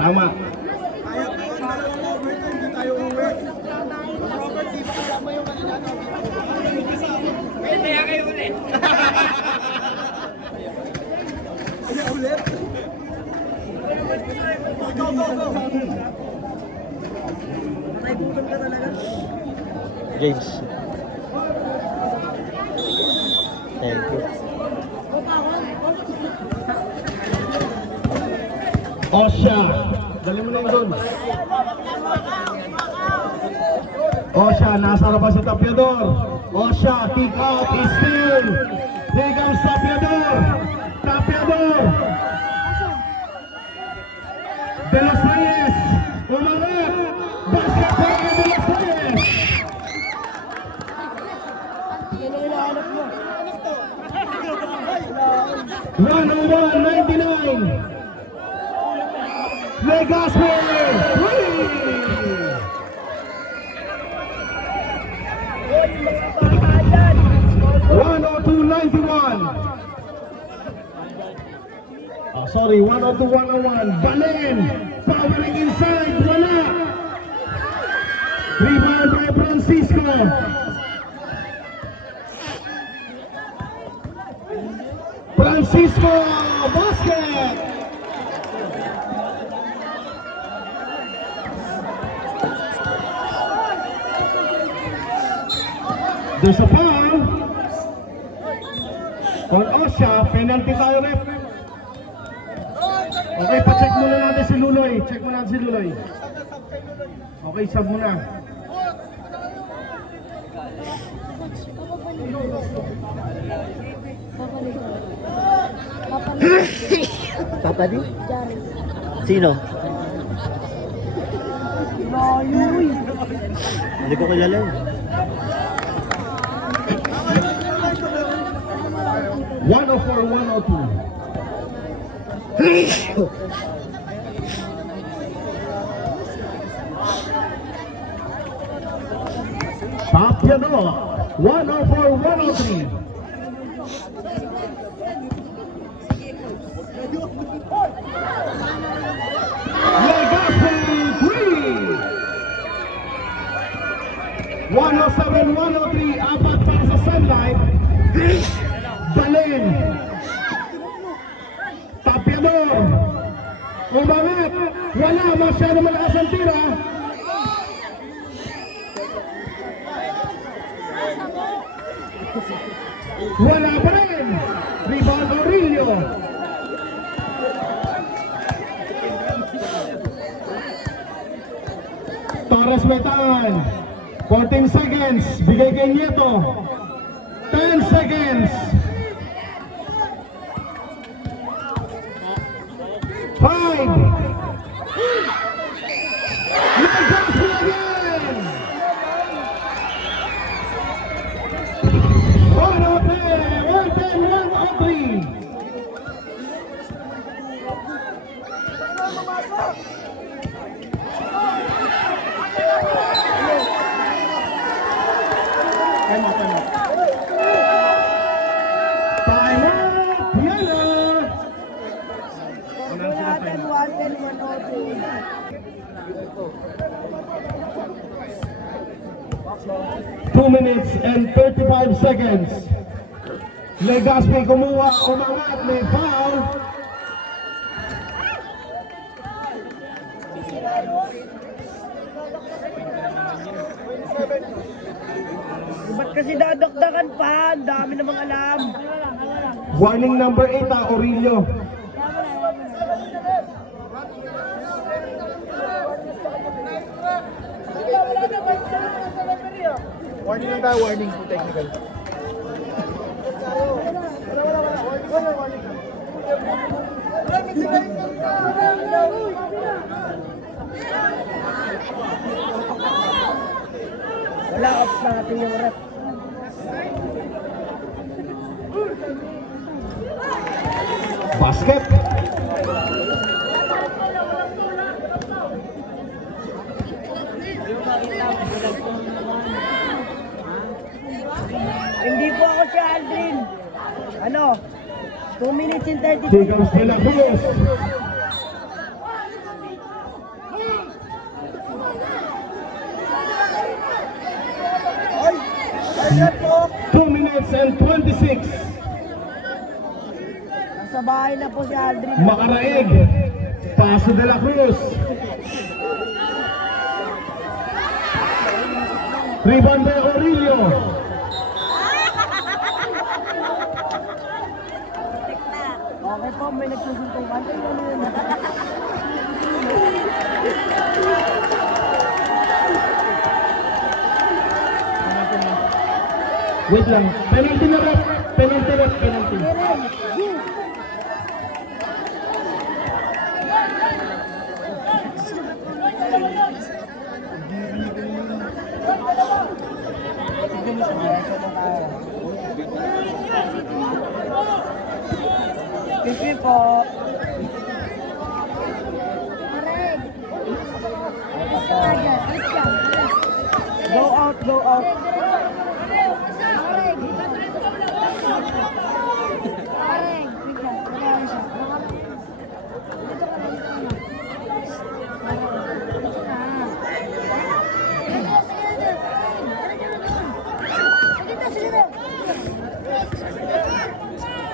Tama. Kahit po ang dalawang overtime, hindi tayo uwi. Robert, di ba kasama yung kanina? Kaya kayo ulit. Kaya ulit? Go, go, go! Naikutan ka talaga. James. Thank you. Osha. Dali mo na yun doon. Osha, nasa harapan sa Tapiador. Osha, kick out, is still. Here comes Tapiador. Tapiador. De Los Reyes. Umangat. Basket para kay De Los Reyes. Yan ang hinahanap mo. 101-99. Legazpi. 102-91. Oh, sorry, 102-101. Balen. Powering inside. Wala. Rebound by Francisco. Francisco. Basket. There's a foul on Osha. Penalty tayo, ref. Okay, pa-check muna natin si Luloy. Check muna natin si Luloy. Okay, sub muna. Papa di? Sino? Hindi ko kilala yun. 104-102. Tapiador. 104-103. Legazpi 3. 107-103. Apat para sa Sunlight. Balen. Tapiador. Umangat. Wala. Masyado malakas ang tira. Wala pa rin. Rebound Aurelio. Torres Metan. 14 seconds. Bigay kay Nieto. 10 seconds. 5. Legazpi again. 110-103. Time out, Piana. 2 minutes and 35 seconds. Legazpi kumuha, umangat, may foul. Ba't kasi dadakdakan pa? Ang dami namang alam. Warning number 8, Aurelio. Warning lang tayo, warning po technical. Wala off natin yung rep. Basket. Hindi po ako si Aldrin. Ano? 2 minutes and 32 Here comes De La Cruz. Order po. 2 minutes and 26. Nasa bahay na po si Aldrin. Makaraig. Paso de la Cruz. Rebound by Aurelio. Okay po, may nagsusuntukan. Ano yun? Wait lang. Penalty na rep. Penalty rep. Penalty. Pipi po. Go out, go out.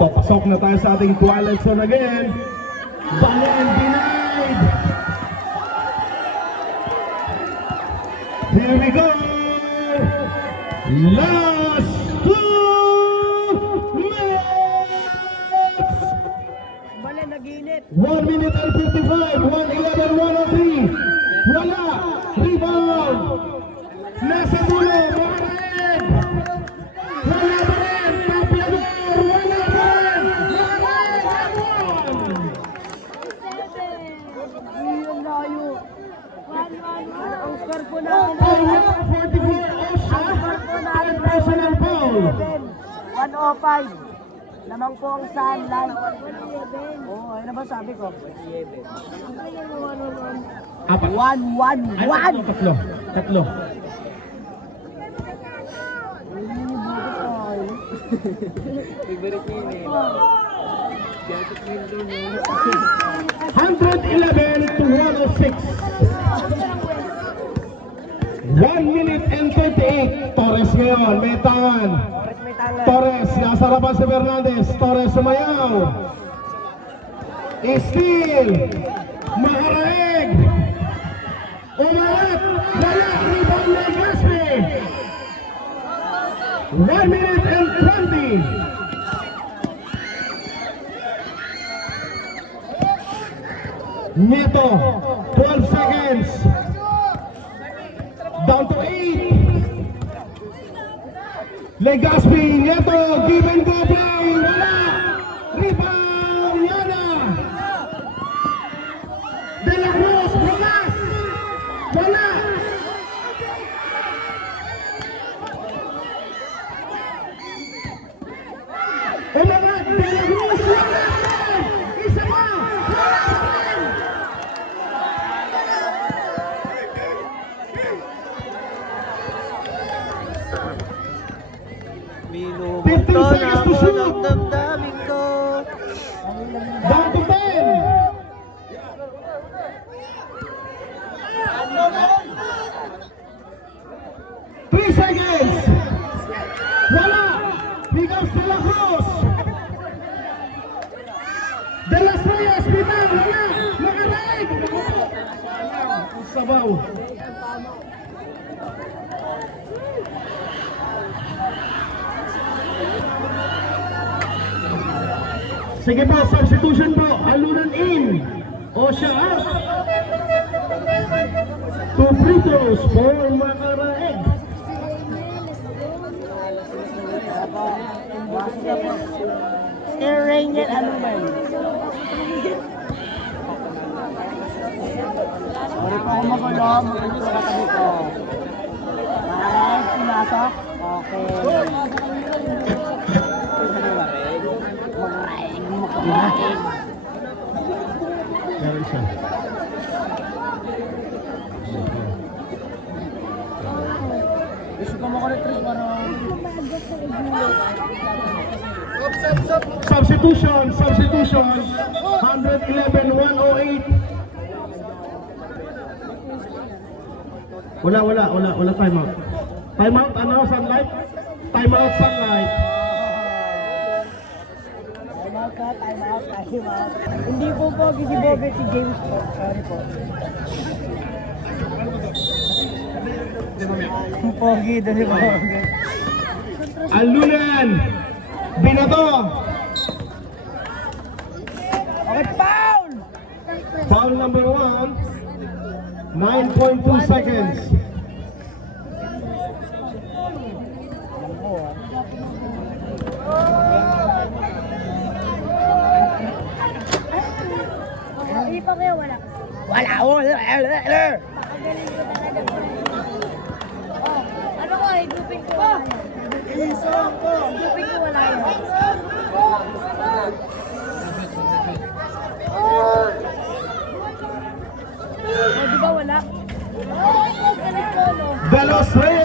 Papasok na tayo sa ating twilight zone again. Bali and denied. Here we go. Last 2 minutes. Bale, nag-init. 1 minute and 55. 1:11, 1:03. Wala. Rebound. Nasa dulo. Maharag. Wala pa rin. Tapiador. Wala pa rin. Maharag. Ang layo. Ang score po natin. Foul number 44. Osha. And personal foul. 105. Lamang po ang sunlight. Oo, ano ba sabi ko? Apat. 1-1-1. Ay, tatlo. Tatlo. Favorite niya yun eh. 111 to 106. 1 minute and 38. Torres ngayon, may tangan. May tangan. Torres, nasa harapan si Fernandez. Torres sumayaw. Steal. Maharaeg. Umarat. Wala. Rebound na Gaspi. 1 minute and 20. Nieto, 12 seconds. Down to 8. Legaspi, Nieto, give and go play. Wala. Rebound, Yana. De la Cruz, Rojas. Wala. Umangat, De la Cruz. Wala. Isa pa. Minumunto na ako ng damdamin ko. Down to 10. Three seconds. Wala. Bigas De la Cruz. De las Reyes, Vital, wala. Makaraig. Sabaw. Sige po, substitution po. Alunan in. Osha out. 2 free throws for Makaraig. Air Ranger, ano ba yun? Sorry po kung magulo, magulo sa katabi ko. Alright, pumasok? Okay. Meron siya. Gusto ko makulit rin para... Substitution. 111, 108. Wala timeout. Timeout, ano, sunlight? Time out sunlight. Time out na, time out, time out. Hindi po pogi si Bobe, si James po. Sorry po. Pogi doon si Bobe. Alunan. Binato. Okay, foul! Foul number 1. 9.2 seconds. Hindi pa kayo wala. Wala, wala. Pakagaling ko talaga. Oh, ano ko, higupin ko wala yan. Higupin ko wala yan. Oh, di ba wala? Oh, galit ko, no? De Los Reyes.